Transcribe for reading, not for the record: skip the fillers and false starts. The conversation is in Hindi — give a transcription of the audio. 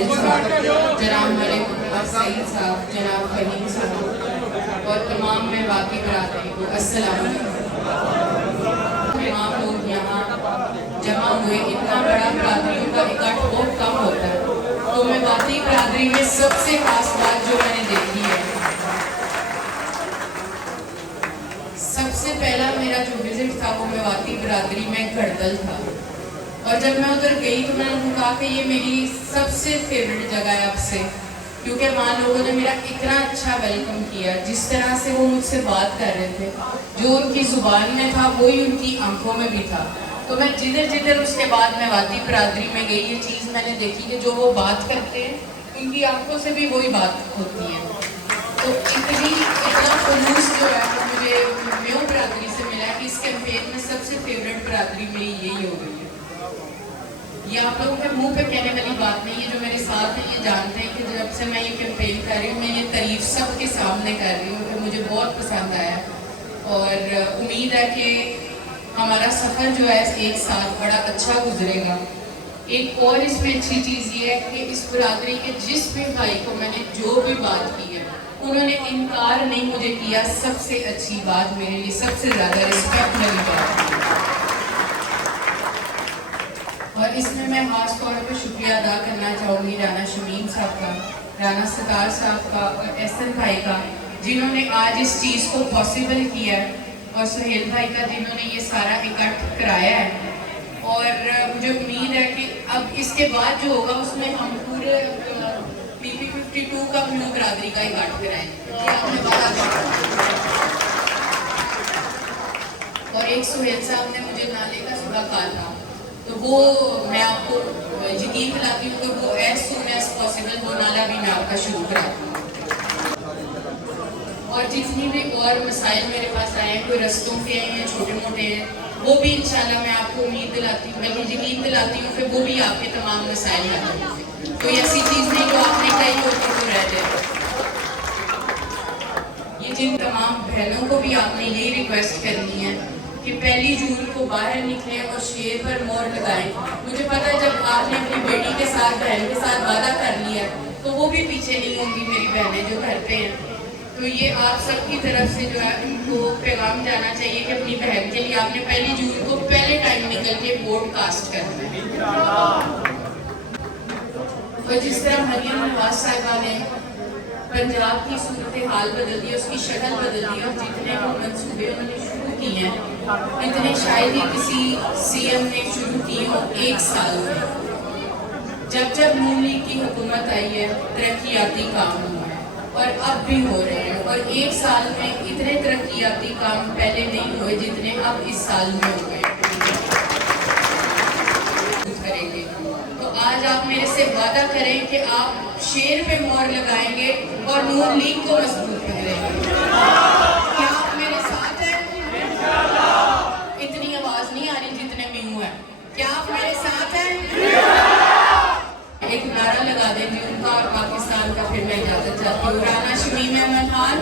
सुहेल साहब, जनाब मलिक सईद साहब, जनाब फहीम साहब और तमाम मेवाती बरादरी को अस्सलाम वालेकुम। तमाम लोग यहाँ जमा हुए, इतना बड़ा बरादरियों का इकट्ठ बहुत कम होता है, तो मेवाती बरादरी में सबसे खास बात जो मैंने देखी है, सबसे पहला मेरा जो विजिट था वो मेवाती बरादरी में घड़तल था। और जब मैं उधर गई तो मैंने उनको कहा कि ये मेरी सबसे फेवरेट जगह है अब से, क्योंकि वहाँ लोगों ने मेरा इतना अच्छा वेलकम किया, जिस तरह से वो मुझसे बात कर रहे थे, जो उनकी ज़ुबान में था वही उनकी आंखों में भी था। तो मैं जिधर जिधर उसके बाद मेवाती बरादरी में गई, ये चीज़ मैंने देखी कि जो वो बात करते हैं उनकी आंखों से भी वही बात होती है। तो इतना खुलूस जो है वो मुझे म्यो बरादरी से मिला कि इस कैंपेन में सबसे फेवरेट बरादरी मेरी यही हो गई है। ये आप लोगों के मुंह पे कहने वाली बात नहीं है, जो मेरे साथ हैं ये जानते हैं कि जब से मैं ये कैंपेन कर रही हूँ, मैं ये तारीफ सबके सामने कर रही हूँ कि मुझे बहुत पसंद आया और उम्मीद है कि हमारा सफ़र जो है एक साथ बड़ा अच्छा गुजरेगा। एक और इसमें अच्छी चीज़ ये है कि इस बरादरी के जिस भी भाई को मैंने जो भी बात की है, उन्होंने इनकार नहीं मुझे किया। सबसे अच्छी बात मेरे लिए, सबसे ज़्यादा रिस्पेक्ट वाली बात, और इसमें मैं खास तौर पर शुक्रिया अदा करना चाहूँगी राना शमीम साहब का, राना सतार साहब का और एहसन भाई का, जिन्होंने आज इस चीज़ को पॉसिबल किया है, और सुहेल भाई का, जिन्होंने ये सारा इकट्ठ कराया है। और मुझे उम्मीद है कि अब इसके बाद जो होगा उसमें हम पूरे PP 52 का म्यो बरादरी का इकट्ठ कराएंगे। और एक सुहेल साहब ने मुझे नाले का सुबह कहा था, तो वो मैं आपको यकीन दिलाती हूँ कि वो एज सून एज पॉसिबल वो नाला भी मैं आपका शुरू कराती हूँ। और जितनी भी और मसाइल मेरे पास आए हैं, कोई रस्तों के हैं, छोटे मोटे हैं, वो भी इंशाल्लाह मैं आपको उम्मीद दिलाती हूँ, मैं यकीन दिलाती हूँ कि वो भी आपके तमाम मसाइल हल होंगे। कोई ऐसी चीज़ नहीं जो आपने कही हो तो रह जाए। ये जिन तमाम बहनों को भी आपने यही रिक्वेस्ट करनी है कि 1 जून को बाहर निकलें और शेर पर मोहर लगाएं। मुझे पता है जब आपने अपनी बेटी के साथ, बहन के साथ वादा कर लिया तो वो भी पीछे नहीं होंगी, मेरी बहनें जो घर पे हैं। तो ये आप सबकी तरफ से जो है उनको पैगाम जाना चाहिए कि अपनी बहन के लिए आपने 1 जून को पहले टाइम निकल के वोट कास्ट करना है। और जिस तरह मरियम नवाज साहिबा ने पंजाब की सूरत हाल बदल दी, उसकी शक्ल बदल दी, और जितने वो मनसूबे उन्होंने शुरू किए हैं, इतने शायद ही किसी CM ने शुरू किए हो 1 साल में। जब जब नून लीग की हुकूमत आई है, तरक्याती काम हुए हैं और अब भी हो रहे हैं, और 1 साल में इतने तरक्याती काम पहले नहीं हुए जितने अब इस साल में हुए करेंगे। तो आज आप मेरे से वादा करें कि आप शेर पे मोहर लगाएंगे और नून लीग को मजबूत करेंगे। क्या आप मेरे साथ हैं? इतनी आवाज नहीं आ रही जितने म्यू है। क्या आप मेरे साथ हैं? एक नारा लगा देंगे उनका और पाकिस्तान का, फिर मैं इजाजत चाहती हूँ। राना शमीम अहमद खान।